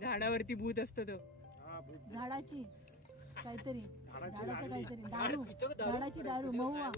झाडावरती भूत असतो तो. झाडाची काहीतरी झाडाचं काहीतरी दारू झाडाची दारू महुआ.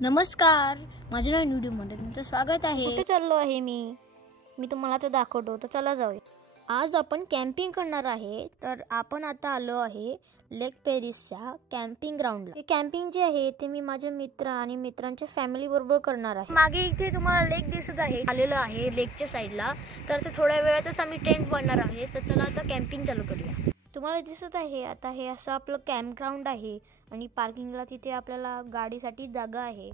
नमस्कार, माझे नाव न्यूडी मध्ये तुमचं स्वागत आहे. कुठे चाललो आहे मी तुम्हाला ते दाखवतो, तर चला जाऊया. आज आपण कॅम्पिंग करणार आहे. तर आपण आता आलो आहे लेक पेरिसच्या कॅम्पिंग ग्राउंडला. हे कॅम्पिंग जे आहे ते मी माझ्या मित्र आणि मित्रांच्या फॅमिली बरोबर करणार आहे. मागे इथे तुम्हाला लेक दिसत आहे, आलेलं आहे लेकच्या साईडला. तर ते थोड्या वेळातच आम्ही टेंट बनणार आहे. तर चला आता कॅम्पिंग चालू करूया. तुम्हाला दिसत आहे आता हे असं आपलं कॅम्प ग्राउंड आहे आणि पार्किंगला तिथे आपल्याला गाडीसाठी जागा आहे.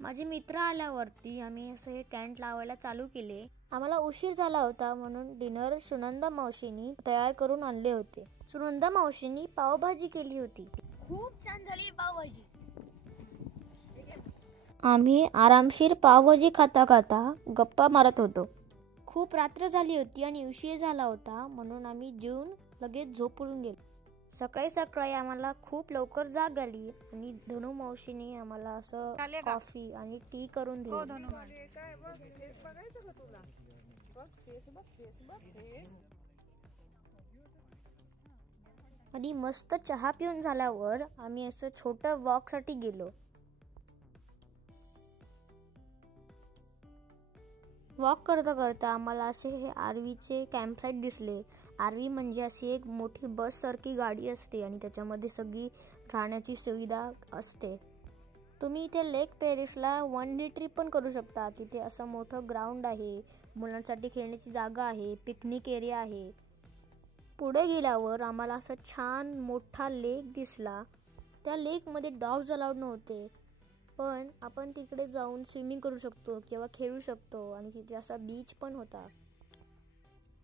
माझे मित्र आल्यावरती आम्ही असं हे टेंट लावायला चालू केले. आम्हाला उशीर झाला होता म्हणून डिनर सुनंदा मावशीनी तयार करून आणले होते. सुनंदा मावशीनी पावभाजी केली होती. खूप छान झाली पावभाजी. आम्ही आरामशीर पावभाजी खाता खाता गप्पा मारत होतो. खूप रात्र झाली होती आणि उशीर झाला होता म्हणून आम्ही जेवून लगेच झोपून गेलो. सकाळी सकाळी आम्हाला खूप लवकर जाग आली आणि धनु मावशीने आम्हाला असं कॉफी आणि टी करून दिली. आणि मस्त चहा पिऊन झाल्यावर आम्ही असं छोटं वॉक साठी गेलो. वॉक करता करता आम्हाला असे हे आरवीचे कॅम्पसाईट दिसले. आरवी म्हणजे अशी एक मोठी बस सारखी गाडी असते आणि त्याच्यामध्ये सगळी राहण्याची सुविधा असते. तुम्ही इथे लेक पेरिसला वन डे ट्रिप पण करू शकता. तिथे असं मोठं ग्राउंड आहे, मुलांसाठी खेळण्याची जागा आहे, पिकनिक एरिया आहे. पुढे गेल्यावर आम्हाला असं छान मोठा लेक दिसला. त्या लेकमध्ये डॉग्स अलाउड नव्हते, पण आपण तिकडे जाऊन स्विमिंग करू शकतो किंवा खेळू शकतो आणि तिथे असा बीच पण होता.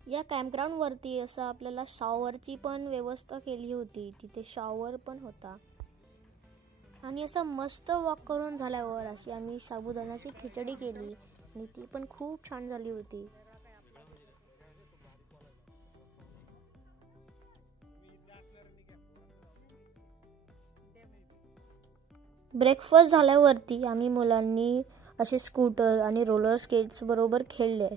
या कॅम्पग्राऊंडवरती असं आपल्याला शॉवरची पण व्यवस्था केली होती. तिथे शॉवर पण होता. आणि असं मस्त वॉक करून झाल्यावर अशी आम्ही साबुदाण्याची खिचडी केली आणि ती पण खूप छान झाली होती. ब्रेकफास्ट झाल्यावरती आम्ही मुलांनी असे स्कूटर आणि रोलर स्केट्स बरोबर खेळले.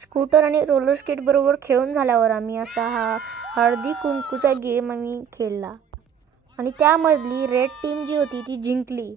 स्कूटर आणि रोलर स्केट बरोबर खेळून झाल्यावर आम्ही असा हा हळदी कुंकूचा गेम आम्ही खेळला आणि त्यामधली रेड टीम जी होती ती जिंकली.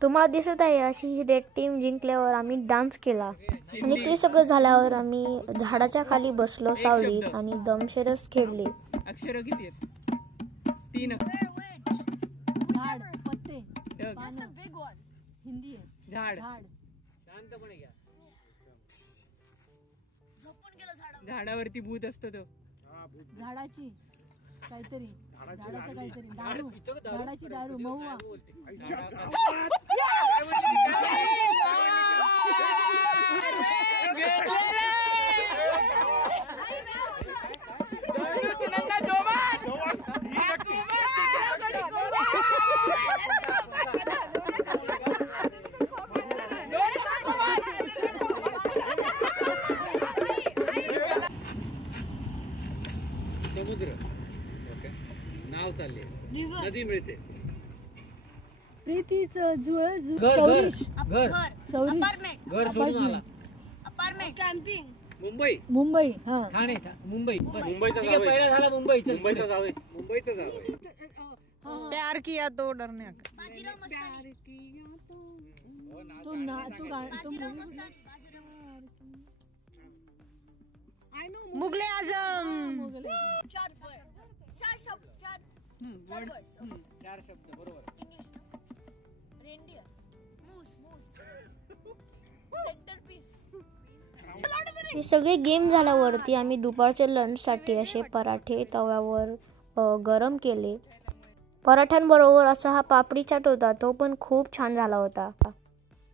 तुम्हाला दिसत आहे अशी ही रेड टीम जिंकल्यावर आम्ही डान्स केला आणि ते सगळं झाल्यावर आम्ही झाडाच्या खाली बसलो सावलीत आणि दमशेरस खेळले. अक्षर किती आहेत? 3. झाड पत्ते हिंदी आहे. झाड झाड शांतपणे घ्या. झाडावरती भूत असतो तो. झाडाची काहीतरी झाडाचं काहीतरी दारू झाडाची दारू महुआ. समुद्र नाव चालले, नदी मिळते. प्रीतीचं जुळ घर सौरिश घर सोडून आला. अपार्टमेंट कॅम्पिंग मुंबई हा ठाणे मुंबई. मुंबईचा ठीक आहे, पहिला झाला मुंबईचा. मुंबईचा जावे मुंबईचा जावे. प्यार किया तो डरने तो मुगले आजम. 4 शब्द बरोबर. हे सगळे गेम झाल्यावरती आम्ही दुपारच्या लंचसाठी असे पराठे तव्यावर गरम केले. पराठ्यांबरोबर असा हा पापडी चाट होता, तो पण खूप छान झाला होता.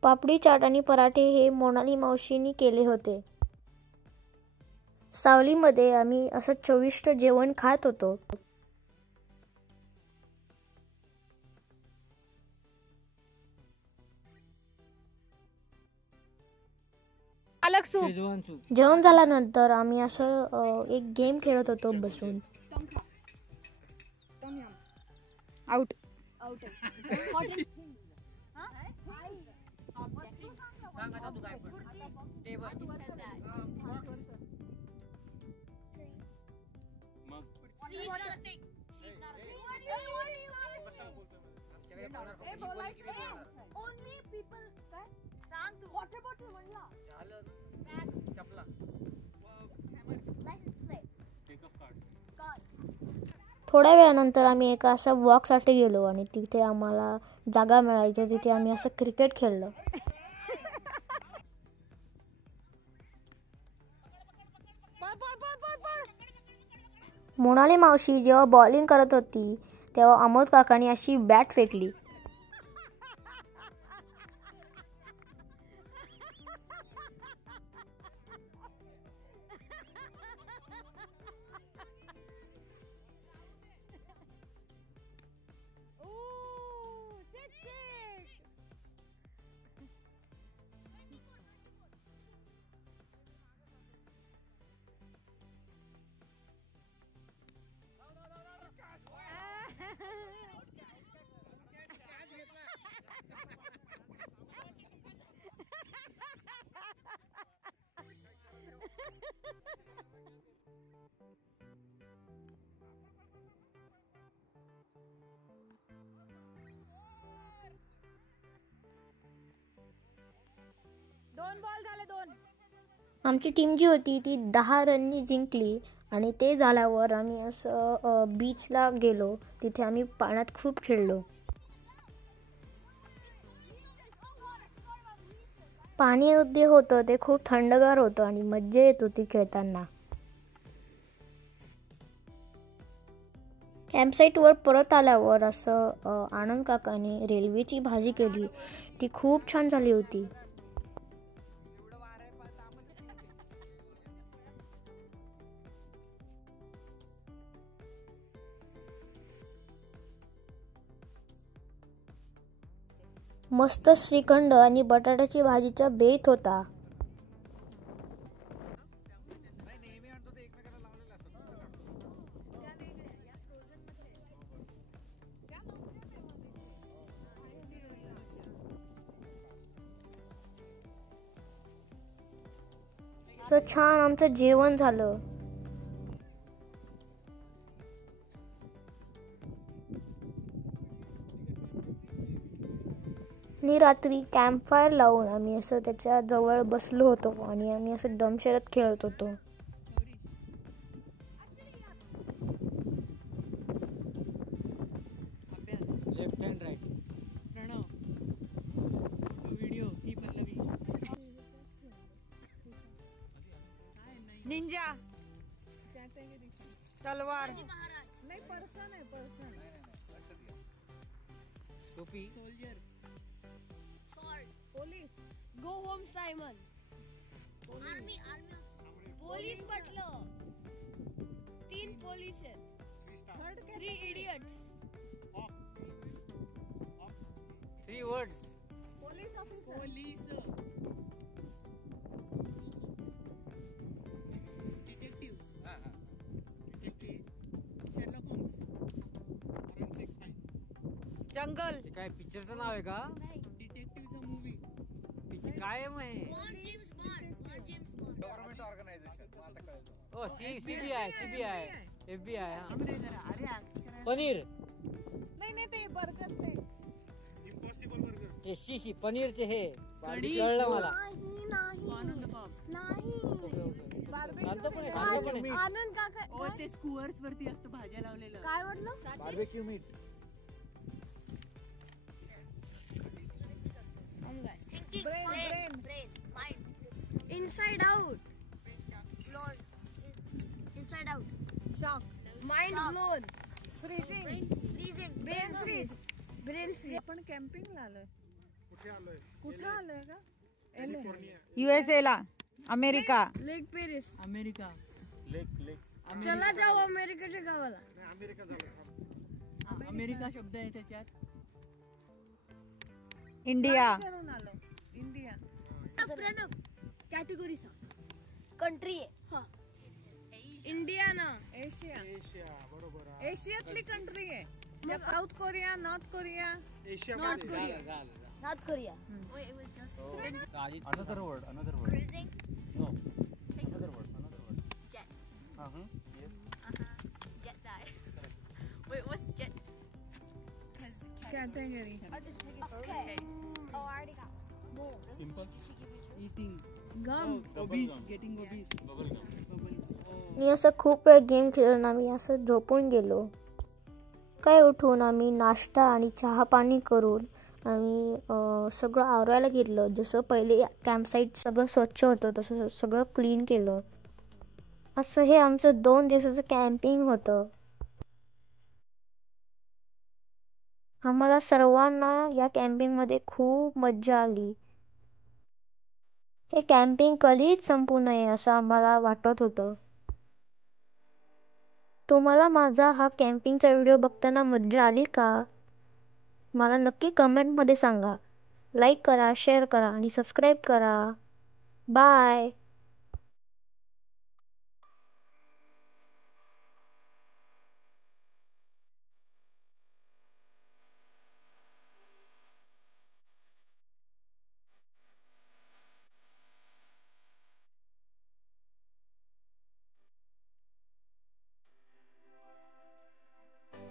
पापडी चाट आणि पराठे हे मोनाली मावशींनी केले होते. सावलीमध्ये आम्ही असं चविष्ट जेवण खात होतो. पालक सूप. Schezwan soup. जेवण झाल्यानंतर आम्ही असं एक गेम खेळत होतो बसून. आउट. सांग आता तू काय पण. टेबल. थोड्या वेळानंतर आम्ही एका असा वॉकसाठी गेलो आणि तिथे आम्हाला जागा मिळायची. तिथे आम्ही असं क्रिकेट खेळलो. मोनाली मावशी जेव्हा बॉलिंग करत होती तेव्हा अमोद काकांनी अशी बॅट फेकली. दोन बॉल झाले. 2. आमची टीम जी होती ती 10 रननी जिंकली. आणि ते झाल्यावर आम्ही असं बीचला गेलो. तिथे आम्ही पाण्यात खूप खेळलो. पाणी जे होतं ते खूप थंडगार होतं आणि मज्जा येत होती खेळताना. कॅम्पसाईटवर परत आल्यावर असं आनंद काकाने रेल्वेची भाजी केली. ती खूप छान झाली होती. मस्त श्रीखंड आणि बटाट्याची भाजीचा बेत होता. तर छान आमचं जेवण झालं. आणि रात्री कॅम्पफायर लावून आम्ही असं त्याच्या जवळ बसलो होतो आणि आम्ही असं दमशरत खेळत होतो. Left hand right. Pranav. Video ही पल्लवी. निंजा. तलवार. नाही पर्सन आहे. पर्सन. टोपी. Soldier. Police. Go home Simon. Army. Police म्हटलं. 3 पोलीस आहेत. 3 idiots. 3 words. Police officer. Police. Detective. Sherlock Holmes. Jungle. ते काय पिक्चरचं नाव आहे का? डिटेक्टिव्हचा मूवी. पिक्चर काय आहे मग हे? Government organisation. ओ सीबीआय FBI. पनीर. नाही ते बर्गर ते. Impossible burger. हे शी पनीरचे हे कळलं मला. आनंद बाब. ओके. चालतं पण आहे, चालतं पण आहे. आनंद काका ओ ते स्कुअर्स वरती असतं भाज्या लावलेलं. काय म्हटलं barbecue meat. Inside out inside out shock mind blown freezing brain freeze आपण कॅम्पिंगला आलोय. कुठे आलोय? कुठं आलोय का? कॅलिफोर्निया. USA ला, अमेरिका. Lake Perris America. चला जाऊ अमेरिकेच्या गावाला. नाही, अमेरिका झालं. अमेरिका शब्द आहे त्याच्यात. India. India. Pranav category country आहे इंडिया ना एशिया. एशिया बरोबर आहे. एशियातली कंट्री आहे. South Korea, North Korea. Asia north मध्ये. Korea. North Korea Another word. Cruising. No. Another word. Jet. Yes. Jet die. Wait, what's jet? Category. Okay. Oh, I already got more. Simple. Eating. Gum. Obese. Getting obese. Bubble gum. मी असं खूप वेळ game खेळून आम्ही असं झोपून गेलो. काय उठून आम्ही नाश्ता आणि चहा पाणी करून आम्ही सगळं आवरायला घेतलं. जसं पहिले कॅम्पसाईट सगळं स्वच्छ होतं तसं सगळं क्लीन केलं. असं हे आमचं 2 दिवसाचं कॅम्पिंग होतं. आम्हाला सर्वांना या कॅम्पिंगमध्ये खूप मज्जा आली. हे कॅम्पिंग कधीच संपू नये असं आम्हाला वाटत होतं. तुम्हाला माझा हा कॅम्पिंगचा व्हिडिओ बघताना मज्जा आली का? मला नक्की कमेंटमध्ये सांगा. लाईक करा, शेअर करा आणि सबस्क्राईब करा. बाय.